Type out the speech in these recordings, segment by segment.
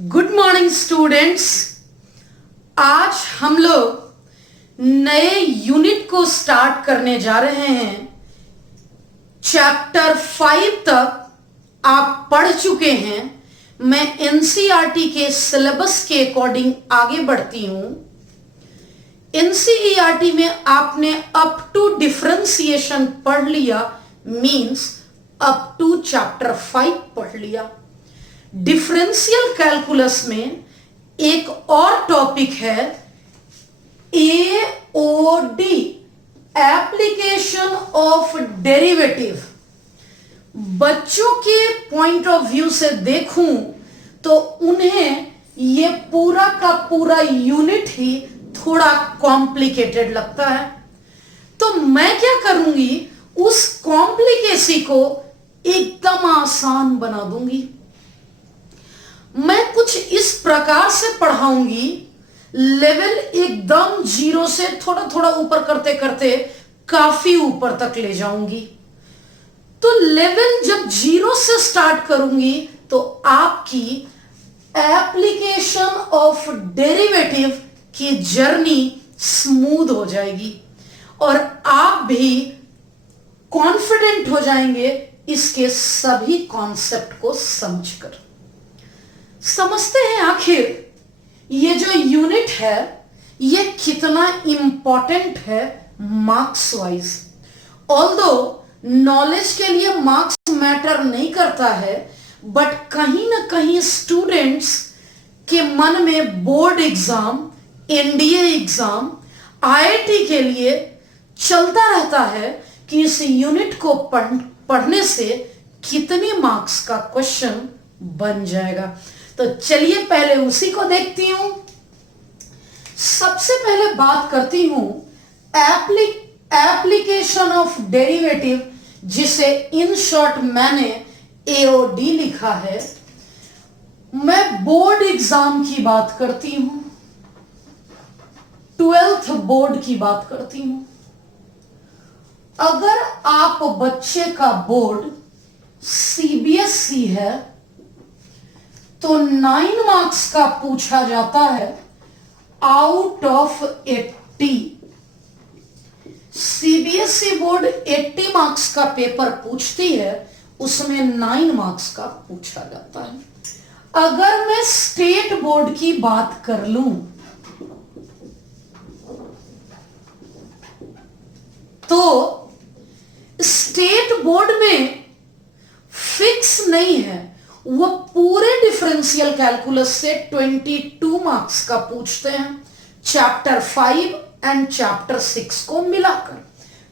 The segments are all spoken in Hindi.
Good morning students. आज हम लोग नए यूनिट को स्टार्ट करने जा रहे हैं। चैप्टर 5 तक आप पढ़ चुके हैं। मैं एनसीईआरटी के सिलेबस के अकॉर्डिंग आगे बढ़ती हूं। एनसीईआरटी में आपने अप टू डिफरेंशिएशन पढ़ लिया, मींस अप टू चैप्टर 5 पढ़ लिया। डिफरेंशियल कैलकुलस में एक और टॉपिक है एओडी, एप्लीकेशन ऑफ डेरिवेटिव। बच्चों के पॉइंट ऑफ व्यू से देखूं तो उन्हें यह पूरा का पूरा यूनिट ही थोड़ा कॉम्प्लिकेटेड लगता है, तो मैं क्या करूंगी, उस कॉम्प्लिकेसी को एकदम आसान बना दूंगी। मैं कुछ इस प्रकार से पढ़ाऊंगी, लेवल एकदम जीरो से थोड़ा थोड़ा ऊपर करते करते काफी ऊपर तक ले जाऊंगी। तो लेवल जब जीरो से स्टार्ट करूंगी तो आपकी एप्लीकेशन ऑफ डेरिवेटिव की जर्नी स्मूथ हो जाएगी और आप भी कॉन्फिडेंट हो जाएंगे इसके सभी कॉन्सेप्ट को समझकर। समझते हैं आखिर ये जो यूनिट है ये कितना इंपॉर्टेंट है मार्क्स वाइज। ऑल्दो नॉलेज के लिए मार्क्स मैटर नहीं करता है, बट कहीं ना कहीं स्टूडेंट्स के मन में board exam, NDA exam, IIT के लिए चलता रहता है कि इस यूनिट को पढ़ने से कितने मार्क्स का क्वेश्चन बन जाएगा। तो चलिए पहले उसी को देखती हूं। सबसे पहले बात करती हूं एप्लीकेशन ऑफ डेरिवेटिव, जिसे इन शॉर्ट मैंने एओडी लिखा है। मैं बोर्ड एग्जाम की बात करती हूं, 12th बोर्ड की बात करती हूं। अगर आप बच्चे का बोर्ड सीबीएसई है तो 9 मार्क्स का पूछा जाता है out of 80। CBSE board 80 marks का पेपर पूछती है, उसमें 9 मार्क्स का पूछा जाता है। अगर मैं स्टेट बोर्ड की बात कर लूं तो स्टेट बोर्ड में फिक्स नहीं है, वो पूरे डिफरेंशियल कैलकुलस से 22 मार्क्स का पूछते हैं, चैप्टर 5 एंड चैप्टर 6 को मिलाकर,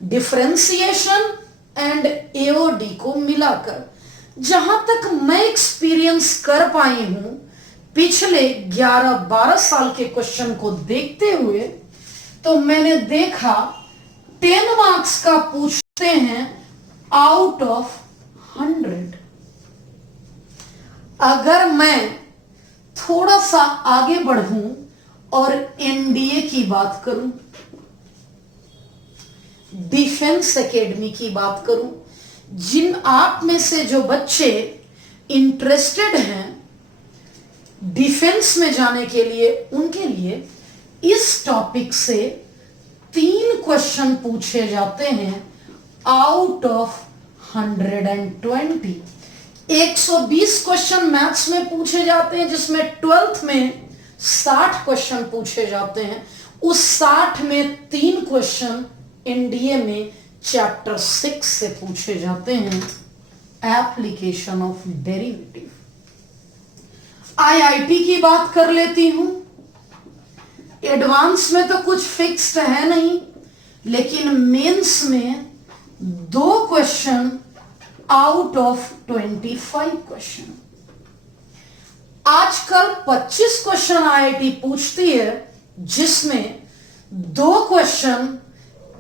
डिफरेंशिएशन एंड एओडी को मिलाकर। जहां तक मैं एक्सपीरियंस कर पाई हूं पिछले 11-12 साल के क्वेश्चन को देखते हुए, तो मैंने देखा 10 मार्क्स का पूछते हैं आउट ऑफ 100। अगर मैं थोड़ा सा आगे बढ़ूं और एनडीए की बात करूं, डिफेंस एकेडमी की बात करूं, जिन आप में से जो बच्चे इंटरेस्टेड हैं डिफेंस में जाने के लिए, उनके लिए इस टॉपिक से 3 क्वेश्चन पूछे जाते हैं आउट ऑफ 120। 120 क्वेश्चन मैथ्स में पूछे जाते हैं, जिसमें 12th में 60 क्वेश्चन पूछे जाते हैं। उस 60 में 3 क्वेश्चन एनडीए में चैप्टर 6 से पूछे जाते हैं, एप्लीकेशन ऑफ डेरिवेटिव। आईआईटी की बात कर लेती हूं। एडवांस में तो कुछ फिक्स्ड है नहीं, लेकिन मेंस में 2 क्वेश्चन आउट ऑफ 25 क्वेश्चन। आजकल 25 क्वेश्चन आईआईटी पूछती है, जिसमें 2 क्वेश्चन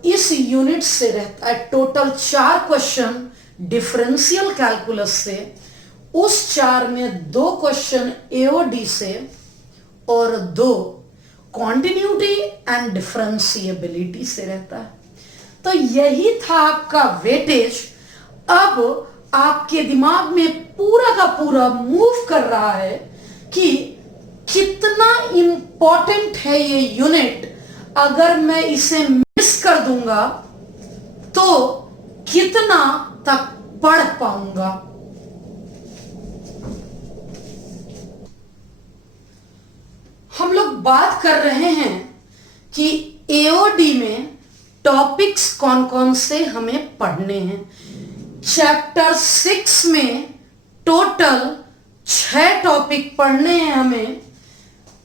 इस यूनिट से रहता है। टोटल 4 क्वेश्चन डिफरेंशियल कैलकुलस से, उस 4 में 2 क्वेश्चन एओडी से और 2 कॉन्टिन्यूटी एंड डिफरेंशिएबिलिटी से रहता है। तो यही था आपका वेटेज। अब आपके दिमाग में पूरा का पूरा मूव कर रहा है कि कितना इंपॉर्टेंट है ये यूनिट, अगर मैं इसे मिस कर दूंगा तो कितना तक पढ़ पाऊंगा। हम लोग बात कर रहे हैं कि एओडी में टॉपिक्स कौन कौन से हमें पढ़ने हैं। चैप्टर 6 में टोटल 6 टॉपिक पढ़ने हैं हमें।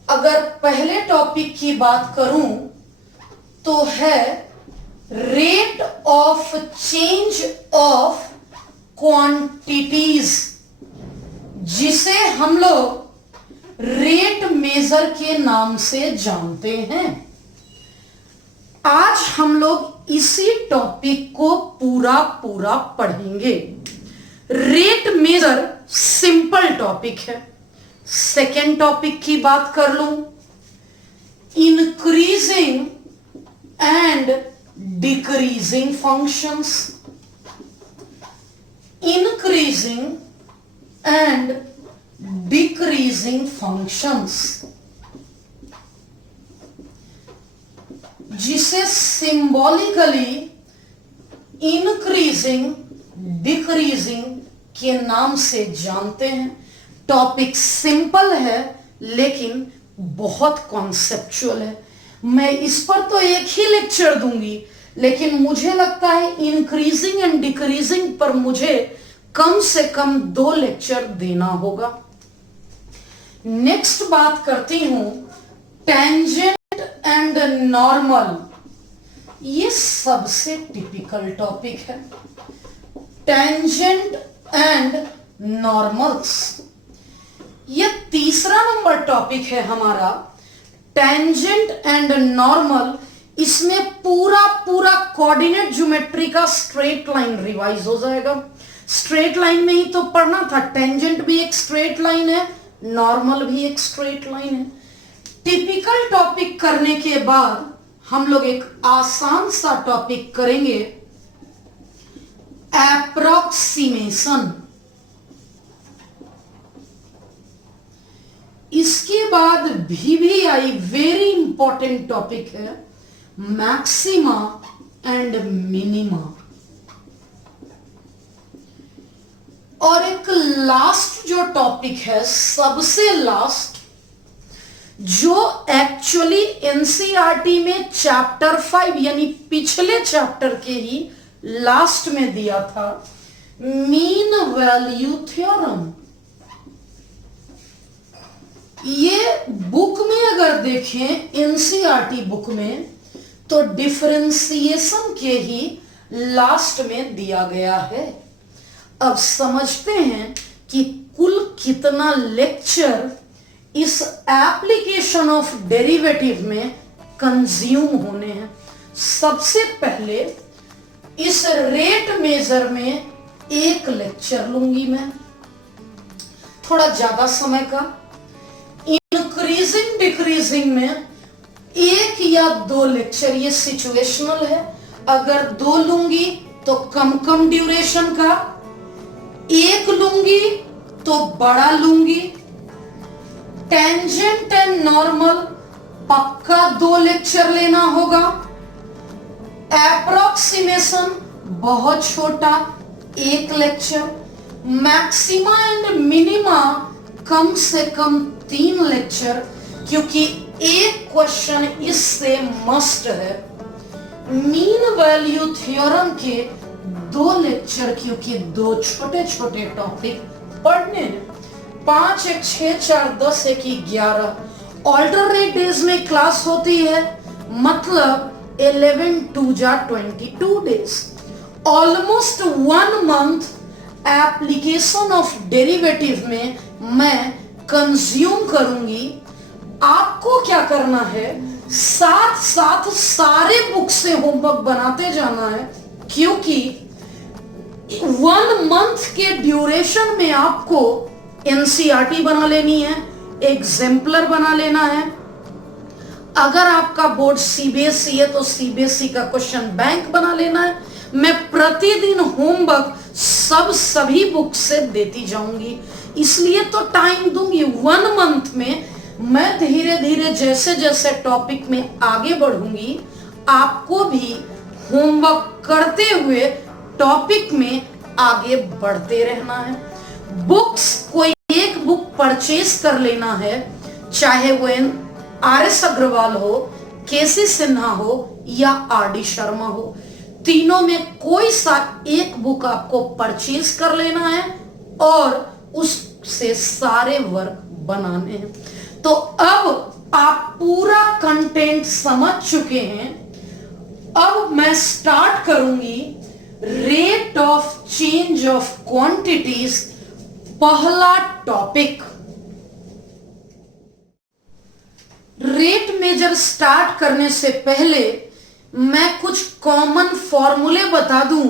अगर पहले टॉपिक की बात करूं तो है rate of change of quantities, जिसे हम लोग रेट मेजर के नाम से जानते हैं। आज हम लोग इसी टॉपिक को पूरा पूरा पढ़ेंगे। रेट मेजर सिंपल टॉपिक है। सेकेंड टॉपिक की बात कर लूं, increasing and decreasing functions. Increasing and decreasing functions, जिसे सिंबॉलिकली इंक्रीजिंग डिक्रीजिंग के नाम से जानते हैं। टॉपिक सिंपल है लेकिन बहुत कॉन्सेप्चुअल है। मैं इस पर तो एक ही लेक्चर दूंगी, लेकिन मुझे लगता है इंक्रीजिंग एंड डिक्रीजिंग पर मुझे कम से कम 2 लेक्चर देना होगा। नेक्स्ट बात करती हूं टेंजेंट एंड नॉर्मल। ये सबसे टिपिकल टॉपिक है, टेंजेंट एंड नॉर्मल्स। ये तीसरा नंबर टॉपिक है हमारा, टेंजेंट एंड नॉर्मल। इसमें पूरा पूरा कोऑर्डिनेट ज्योमेट्री का स्ट्रेट लाइन रिवाइज हो जाएगा। स्ट्रेट लाइन में ही तो पढ़ना था, टेंजेंट भी एक स्ट्रेट लाइन है, नॉर्मल भी एक स्ट्रेट लाइन है। टिपिकल टॉपिक करने के बाद हम लोग एक आसान सा टॉपिक करेंगे, एप्रोक्सीमेशन। इसके बाद VVI वेरी इंपॉर्टेंट टॉपिक है, मैक्सिमा एंड मिनिमा। और एक लास्ट जो टॉपिक है, सबसे लास्ट, जो एक्चुअली एनसीईआरटी में चैप्टर 5 यानी पिछले चैप्टर के ही लास्ट में दिया था, मीन वैल्यू थ्योरम। ये बुक में अगर देखें, एनसीईआरटी बुक में, तो डिफरेंशिएशन के ही लास्ट में दिया गया है। अब समझते हैं कि कुल कितना लेक्चर इस एप्लीकेशन ऑफ डेरिवेटिव में कंज्यूम होने हैं। सबसे पहले इस रेट मेजर में एक लेक्चर लूंगी मैं, थोड़ा ज्यादा समय का। इंक्रीजिंग डिक्रीजिंग में 1 या 2 लेक्चर, ये सिचुएशनल है। अगर 2 लूंगी तो कम कम ड्यूरेशन का, 1 लूंगी तो बड़ा लूंगी। टेंजेंट एंड नॉर्मल पक्का 2 लेक्चर लेना होगा। एप्रोक्सीमेशन बहुत छोटा, 1 लेक्चर। मैक्सिमा एंड मिनिमा कम से कम 3 लेक्चर, क्योंकि एक क्वेश्चन इससे मस्ट है। मीन वैल्यू थ्योरम के 2 लेक्चर, क्योंकि 2 छोटे छोटे टॉपिक पढ़ने हैं। 5 1 6 4 10 1 11 ऑल्टरनेट डेज में क्लास होती है, मतलब 11 2 जा 22 days. Almost 1 month application of derivative में मैं कंज्यूम करूंगी। आपको क्या करना है, साथ साथ सारे बुक से होमवर्क बनाते जाना है, क्योंकि 1 मंथ के ड्यूरेशन में आपको एनसीईआरटी बना लेनी है, एग्जाम्पलर बना लेना है। अगर आपका बोर्ड सीबीएसई है तो सीबीएसई का क्वेश्चन बैंक बना लेना है। मैं प्रतिदिन होमवर्क सभी बुक से देती जाऊंगी, इसलिए तो टाइम दूंगी। 1 मंथ में मैं धीरे धीरे जैसे जैसे टॉपिक में आगे बढ़ूंगी, आपको भी होमवर्क करते हुए टॉपिक में आगे बढ़ते रहना है। बुक्स, कोई एक बुक परचेज कर लेना है, चाहे वो RS अग्रवाल हो, KC सिन्हा हो या RD शर्मा हो, तीनों में कोई सा एक बुक आपको परचेज कर लेना है और उससे सारे वर्क बनाने हैं। तो अब आप पूरा कंटेंट समझ चुके हैं। अब मैं स्टार्ट करूंगी rate of change of quantities, पहला टॉपिक। रेट मेजर स्टार्ट करने से पहले मैं कुछ कॉमन फॉर्मूले बता दूं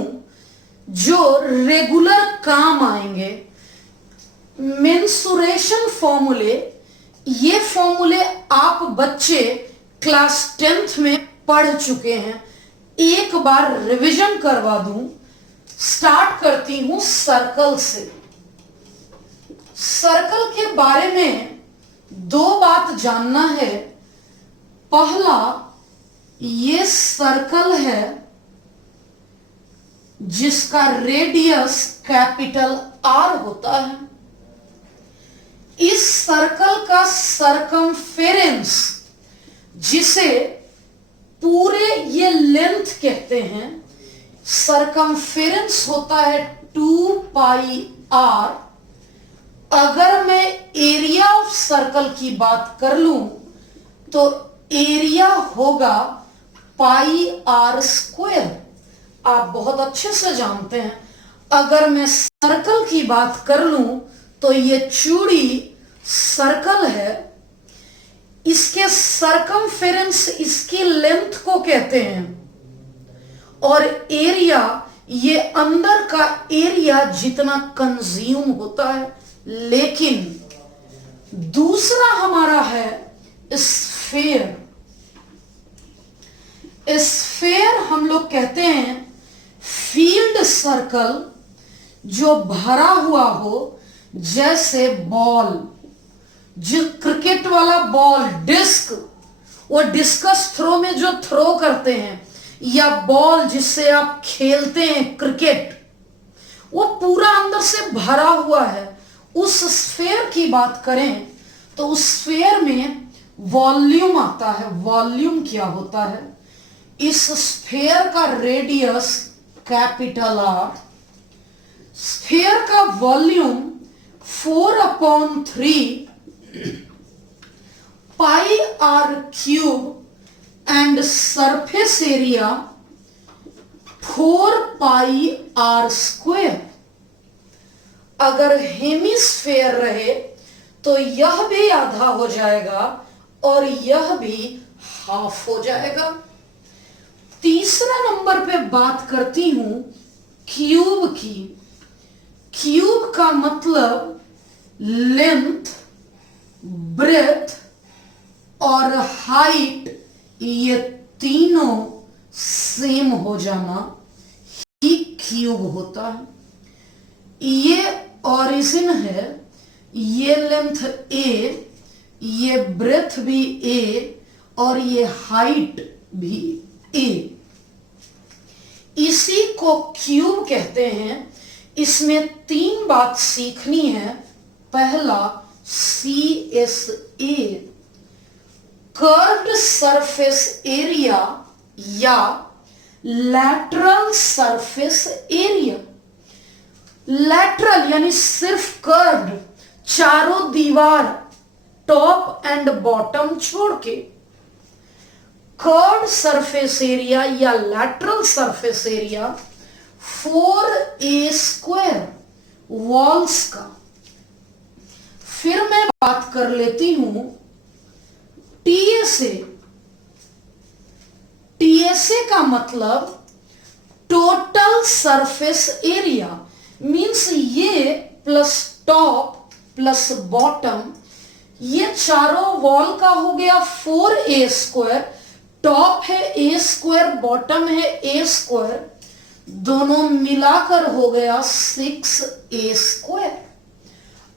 जो रेगुलर काम आएंगे। मेंसुरेशन फॉर्मूले, ये फॉर्मूले आप बच्चे क्लास 10th में पढ़ चुके हैं, एक बार रिवीजन करवा दूं। स्टार्ट करती हूं सर्कल से। सर्कल के बारे में दो बात जानना है। पहला, ये सर्कल है जिसका रेडियस कैपिटल R होता है। इस सर्कल का सरकमफेरेंस, जिसे पूरे ये लेंथ कहते हैं, सरकमफेरेंस होता है 2 पाई R। अगर मैं एरिया ऑफ सर्कल की बात कर लूं तो एरिया होगा पाई R स्क्वायर। आप बहुत अच्छे से जानते हैं। अगर मैं सर्कल की बात कर लूं तो ये चूड़ी सर्कल है, इसके सरकमफेरेंस, इसकी लेंथ को कहते हैं, और एरिया, ये अंदर का एरिया जितना कंज्यूम होता है। लेकिन दूसरा हमारा है स्फेयर। स्फेयर हम लोग कहते हैं फील्ड सर्कल जो भरा हुआ हो, जैसे बॉल, जो क्रिकेट वाला बॉल, डिस्क, वो डिस्कस थ्रो में जो थ्रो करते हैं, या बॉल जिससे आप खेलते हैं क्रिकेट, वो पूरा अंदर से भरा हुआ है। उस स्फेयर की बात करें तो उस स्फेयर में वॉल्यूम आता है। वॉल्यूम क्या होता है? इस स्फेयर का रेडियस कैपिटल R, स्फेयर का volume 4/3 pi R cube and surface area 4 pi R square. अगर हेमिस्फेयर रहे तो यह भी आधा हो जाएगा और यह भी हाफ हो जाएगा। तीसरा नंबर पे बात करती हूं क्यूब की। क्यूब का मतलब लेंथ, ब्रेथ और हाइट, ये तीनों सेम हो जाना ही क्यूब होता है। ये ओरिजिन है, ये लेंथ A, ये ब्रेथ भी A और ये हाइट भी A। इसी को क्यूब कहते हैं। इसमें 3 बात सीखनी है। पहला, CSA, कर्व्ड सरफेस एरिया या लैटरल सरफेस एरिया। लैटरल यानी सिर्फ कर्व्ड, चारों दीवार, टॉप एंड बॉटम छोड़ के। कर्व्ड सरफेस एरिया या lateral surface area 4A square walls का। फिर मैं बात कर लेती हूं TSA। TSA का मतलब टोटल सरफेस एरिया, मीन्स ये प्लस टॉप प्लस बॉटम, ये चारों वॉल का हो गया 4A स्क्वायर। टॉप है A स्क्वायर, बॉटम है A स्क्वायर, दोनों मिलाकर हो गया 6A स्क्वायर।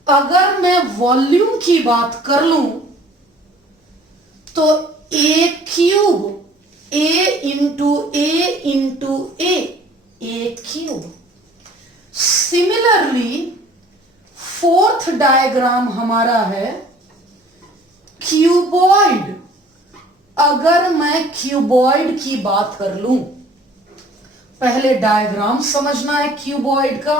अगर मैं वॉल्यूम की बात कर लूं तो ए क्यूब, ए इंटू ए क्यूब। सिमिलरली फोर्थ डायग्राम हमारा है क्यूबॉइड। अगर मैं क्यूबॉइड की बात कर लूं, पहले डायग्राम समझना है क्यूबॉइड का।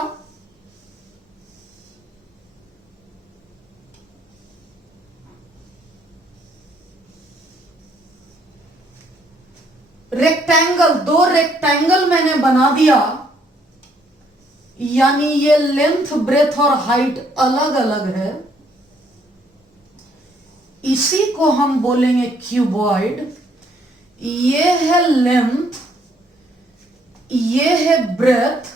रेक्टेंगल, दो रेक्टेंगल मैंने बना दिया, यानी ये लेंथ ब्रेथ और हाइट अलग अलग है, इसी को हम बोलेंगे क्यूबॉइड। ये है लेंथ, ये है ब्रेथ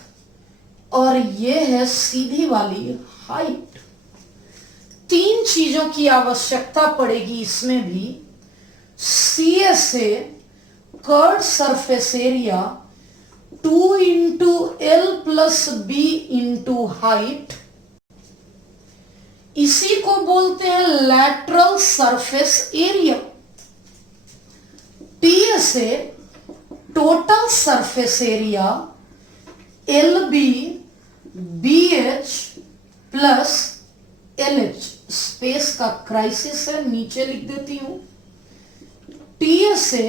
और ये है सीधी वाली हाइट। तीन चीजों की आवश्यकता पड़ेगी इसमें भी। सीए से curved surface area 2 into L plus B into height, इसी को बोलते हैं लैटरल सरफेस एरिया। टी से total surface area L B H plus L H. Space का क्राइसिस है, नीचे लिख देती हूं। टी से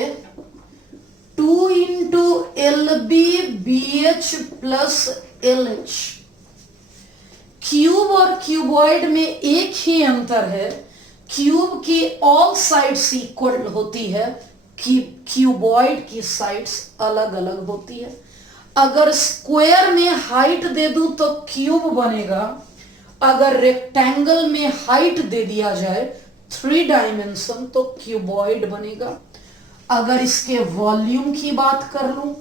2 into L B H plus L H. Cube और क्यूबॉइड में एक ही अंतर है, क्यूब की ऑल साइड्स इक्वल होती है, क्यूबॉइड की साइड्स अलग अलग होती है। अगर स्क्वायर में हाइट दे दूं तो क्यूब बनेगा, अगर रेक्टेंगल में हाइट दे दिया जाए 3 डायमेंशन तो क्यूबॉइड बनेगा। अगर इसके वॉल्यूम की बात कर लूं,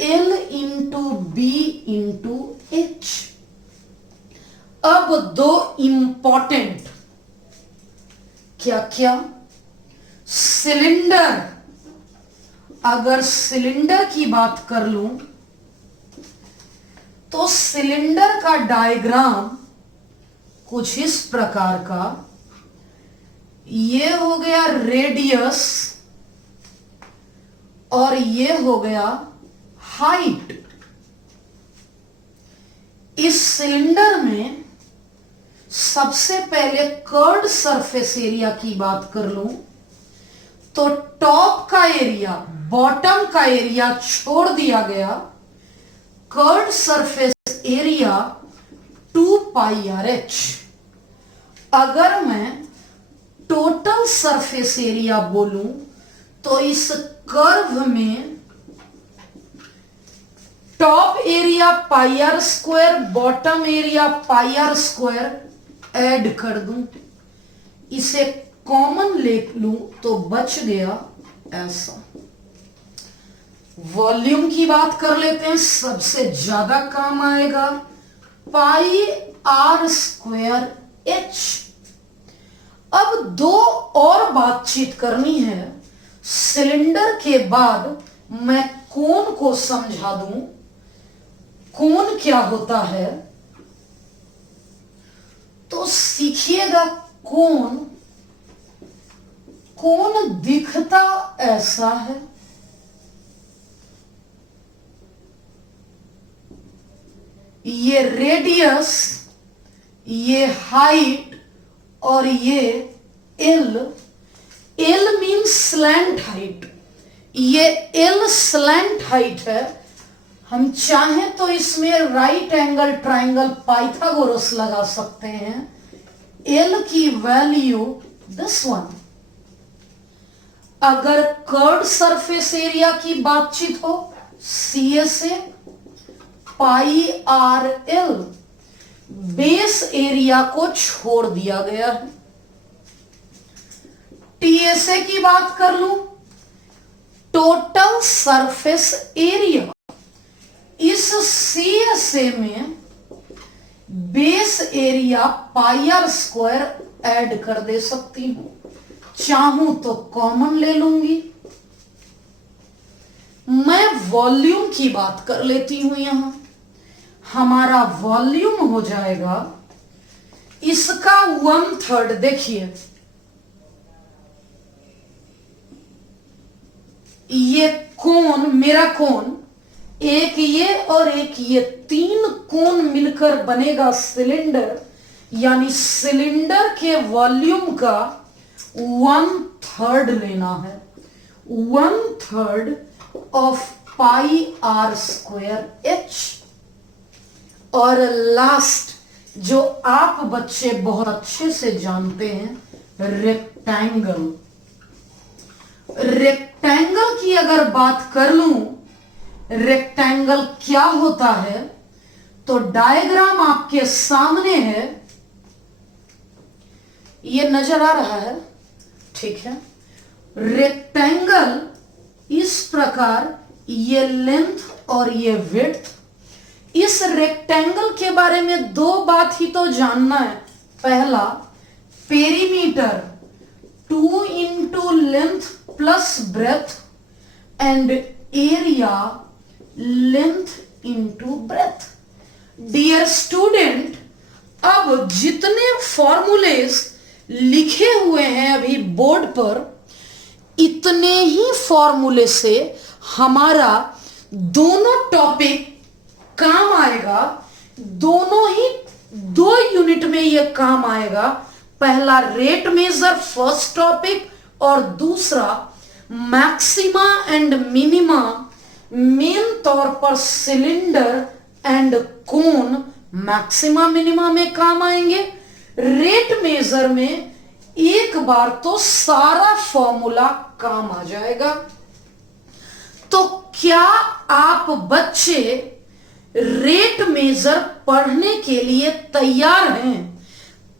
L into B into H. अब दो इंपॉर्टेंट, क्या क्या? सिलेंडर। अगर सिलेंडर की बात कर लूं तो सिलेंडर का डायग्राम कुछ इस प्रकार का, ये हो गया रेडियस और ये हो गया हाइट। इस सिलेंडर में सबसे पहले कर्व्ड सरफेस एरिया की बात कर लूं तो टॉप का एरिया बॉटम का एरिया छोड़ दिया गया, कर्व्ड सरफेस एरिया 2 पाई आर एच। अगर मैं टोटल सरफेस एरिया बोलूं तो इस कर्व में top area pi r square, bottom area pi r square add कर दूं, इसे कॉमन ले लूं तो बच गया ऐसा। वॉल्यूम की बात कर लेते हैं, सबसे ज्यादा काम आएगा, पाई आर स्क्वायर एच। अब दो और बातचीत करनी है। सिलेंडर के बाद मैं कोन को समझा दूं। कोन क्या होता है तो सीखिएगा। कोन, कोन दिखता ऐसा है, ये रेडियस, ये हाइट और ये L. L means slant height, ये एल स्लैंट हाइट है। हम चाहें तो इसमें राइट एंगल ट्राइंगल पाइथागोरस लगा सकते हैं। एल की वैल्यू दिस वन। अगर कर्व्ड सरफेस एरिया की बातचीत हो, सी से पाई आर एल, बेस एरिया को छोड़ दिया गया है। टीएसए की बात कर लूं, टोटल सरफेस एरिया। इस सीएसए में base area pi r square add कर दे सकती हूं, चाहूं तो कॉमन ले लूंगी। मैं वॉल्यूम की बात कर लेती हूं। यहां हमारा वॉल्यूम हो जाएगा इसका 1/3। देखिए ये कोन, मेरा कोन, एक ये और एक ये, तीन कोन मिलकर बनेगा सिलेंडर, यानी सिलेंडर के वॉल्यूम का 1/3 लेना है, 1/3 of pi r square H. और लास्ट जो आप बच्चे बहुत अच्छे से जानते हैं, रेक्टेंगल। रेक्टेंगल की अगर बात कर लूं, रेक्टेंगल क्या होता है, तो डायग्राम आपके सामने है, ये नजर आ रहा है, ठीक है। रेक्टेंगल इस प्रकार, ये लेंथ और ये विड्थ। इस रेक्टेंगल के बारे में दो बात ही तो जानना है। पहला, perimeter 2 into length plus breadth and area length into breadth. Dear student, अब जितने फॉर्मूलेज लिखे हुए हैं अभी बोर्ड पर, इतने ही फॉर्मूले से हमारा दोनों टॉपिक काम आएगा। दोनों ही 2 यूनिट में यह काम आएगा। पहला रेट मेजर फर्स्ट टॉपिक, और दूसरा मैक्सिमा एंड मिनिमा, मेन तौर पर cylinder and cone maxima minima में काम आएंगे। रेट मेजर में एक बार तो सारा फॉर्मूला काम आ जाएगा। तो क्या आप बच्चे रेट मेजर पढ़ने के लिए तैयार हैं?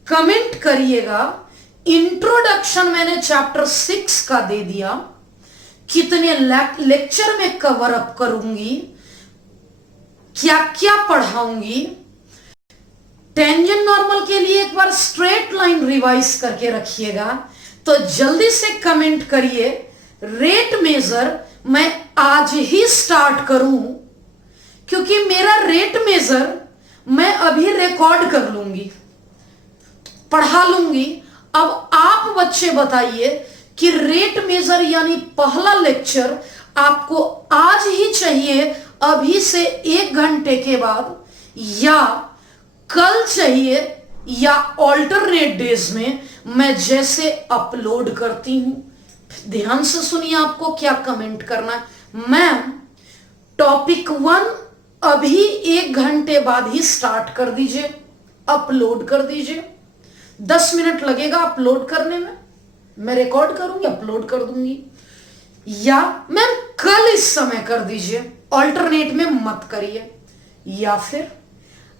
कमेंट करिएगा। इंट्रोडक्शन मैंने चैप्टर 6 का दे दिया, कितने लेक्चर में कवर अप करूंगी, क्या क्या पढ़ाऊंगी। टेंजेंट नॉर्मल के लिए एक बार स्ट्रेट लाइन रिवाइज करके रखिएगा। तो जल्दी से कमेंट करिए, रेट मेजर मैं आज ही स्टार्ट करूं, क्योंकि मेरा रेट मेजर मैं अभी रिकॉर्ड कर लूंगी, पढ़ा लूंगी। अब आप बच्चे बताइए कि रेट मेजर यानी पहला लेक्चर आपको आज ही चाहिए, अभी से 1 घंटे के बाद, या कल चाहिए, या ऑल्टरनेट डेज में मैं जैसे अपलोड करती हूं। ध्यान से सुनिए आपको क्या कमेंट करना है। मैम, टॉपिक 1 अभी 1 घंटे बाद ही स्टार्ट कर दीजिए, अपलोड कर दीजिए। 10 मिनट लगेगा अपलोड करने में, मैं रिकॉर्ड करूंगी, अपलोड कर दूंगी। या मैम कल इस समय कर दीजिए, ऑल्टरनेट में मत करिए। या फिर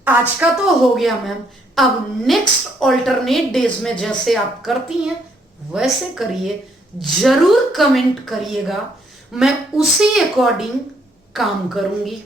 आज का तो हो गया मैम, अब नेक्स्ट ऑल्टरनेट डेज में जैसे आप करती हैं वैसे करिए। जरूर कमेंट करिएगा, मैं उसी अकॉर्डिंग काम करूंगी।